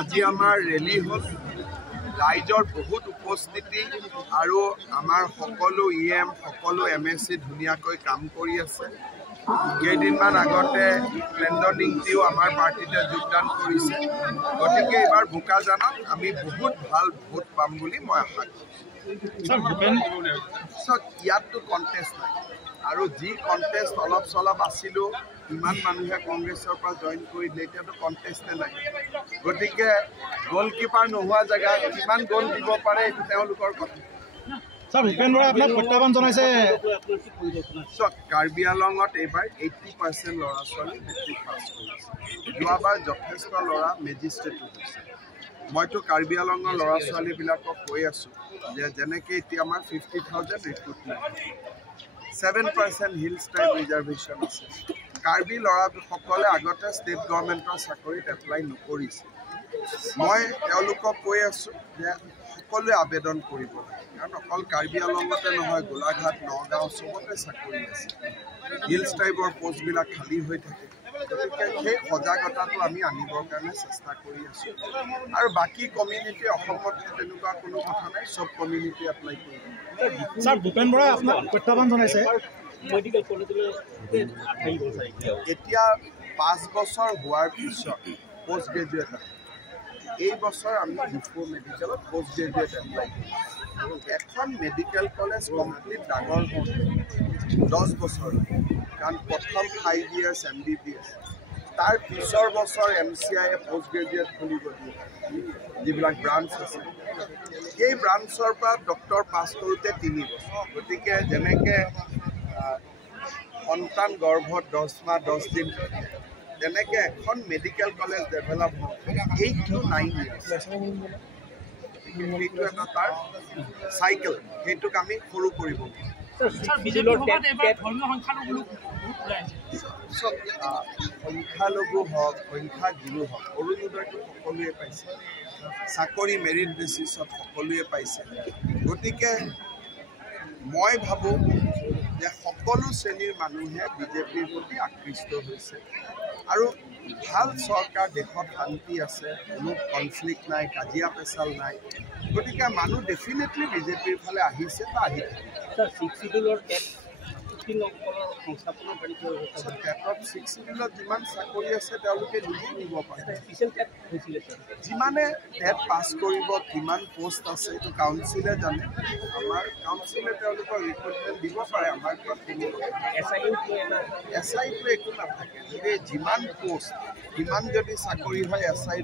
আজি আমাৰ ৰেলী হল ৰাইজৰ বহুত উপস্থিতি আৰু আমাৰ সকলো ইএম সকলো এমএসি ধুনীয়াকৈ কাম কৰি আছে। কেইদিনমান আগতে প্লেণ্ডনিংটিও আমাৰ পাৰ্টিতে যোগদান কৰিছে। গতিকে এইবাৰ বোকাজানত আমি বহুত ভাল ভোট পাম বুলি মই আশা কৰিছোঁ। ইয়াততো কণ্টেষ্ট নাই আৰু যি কণ্টেষ্ট অলপ চলপ আছিলোঁ ইমান মানুহে কংগ্ৰেছৰ পৰা জইন কৰিলে, এতিয়াতো কণ্টেষ্টে নাই। গতিকে গ'লকিপাৰ নোহোৱা জেগাত কিমান গ'ল দিব পাৰে এইটো তেওঁলোকৰ কথা। ভূপেন বৰাই আপোনাক প্ৰত্যাহ্বান জনাইছে। কাৰ্বি আংলঙত এইবাৰ 80% ল'ৰা ছোৱালী মেট্ৰিক পাছ কৰিছে। যোৱাবাৰ যথেষ্ট ল'ৰা মেজিষ্ট্ৰেটো হৈছে। মইতো কাৰ্বি আংলঙৰ ল'ৰা ছোৱালীবিলাকক কৈ আছোঁ যে যেনেকৈ এতিয়া আমাৰ 50,000 ৰিক্ৰুটমেণ্ট 7% হিলছ ট্ৰাইব ৰিজাৰ্ভেশ্যন আছে। কাৰ্বি ল'ৰাসকলে আগতে ষ্টেট গভৰ্ণমেণ্টৰ চাকৰিত এপ্লাই নকৰিছে। মই তেওঁলোকক কৈ আছোঁ যে সকলোৱে আবেদন কৰিব লাগে, কাৰণ অকল কাৰ্বি আংলঙতে নহয়, গোলাঘাট নগাঁও চবতে চাকৰি আছে। হিলছ ট্ৰাইবৰ পষ্টবিলাক খালী হৈ থাকে। গতিকে সেই সজাগতাটো আমি আনিবৰ কাৰণে চেষ্টা কৰি আছোঁ। আৰু বাকী কমিউনিটি অসমত তেনেকুৱা কোনো কথা নাই, চব কমিউনিটি এপ্লাই কৰিব। ছাৰ ভূপেন বৰাই আপোনাক প্ৰত্যাহ্বান জনাইছে। এতিয়া 5 বছৰ হোৱাৰ পিছত পষ্ট গ্ৰেজুৱেট এই বছৰ আমি ডিফু মেডিকেলত পষ্ট গ্ৰেজুৱেট এপ্লাই কৰিম। এখন মেডিকেল কলেজ কমপ্লিট ডাঙৰ হ'ল 10 বছৰ, কাৰণ প্ৰথম 5 years MBBS, তাৰ পিছৰ বছৰ MCI পষ্ট গ্ৰেজুৱেট খুলিব দিয়ে যিবিলাক ব্ৰাঞ্চ আছে। সেই ব্ৰাঞ্চৰ পৰা ডক্টৰ পাছ কৰোঁতে 3 বছৰ। গতিকে যেনেকৈ সন্তান গৰ্ভত 10 মাহ 10 দিন থাকে, তেনেকৈ এখন মেডিকেল কলেজ ডেভেলপ হয় 8 to 9 years। সেইটো এটা তাৰ চাইকেল, সেইটোক আমি সৰু কৰিব বিচাৰোঁ। সংখ্যালঘু হওক সংখ্যাগুৰু হওক, অৰুণোদয়টো সকলোৱে পাইছে, চাকৰি মেৰিট বেচিছত সকলোৱে পাইছে। গতিকে মই ভাবোঁ যে সকলো শ্ৰেণীৰ মানুহে বিজেপিৰ প্ৰতি আকৃষ্ট হৈছে আৰু ভাল চৰকাৰ, দেশত শান্তি আছে, কোনো কনফ্লিক্ট নাই, কাজিয়া পেচাল নাই। গতিকে মানুহ ডেফিনেটলি বিজেপিৰ ফালে আহিছে বা আহি থাকে। টেটত 6 শিডিউলত যিমান চাকৰি আছে তেওঁলোকে নিজেই দিব পাৰে। যিমানে টেট পাছ কৰিব, কিমান পোষ্ট আছে এইটো কাউন্সিলে জানে। আমাৰ কাউন্সিলে তেওঁলোকৰ ৰিক্ৰুটমেণ্ট দিব পাৰে। আমাৰ SI একো নাথাকে। যদি যিমান পোষ্ট সিমান যদি চাকৰি হয় SI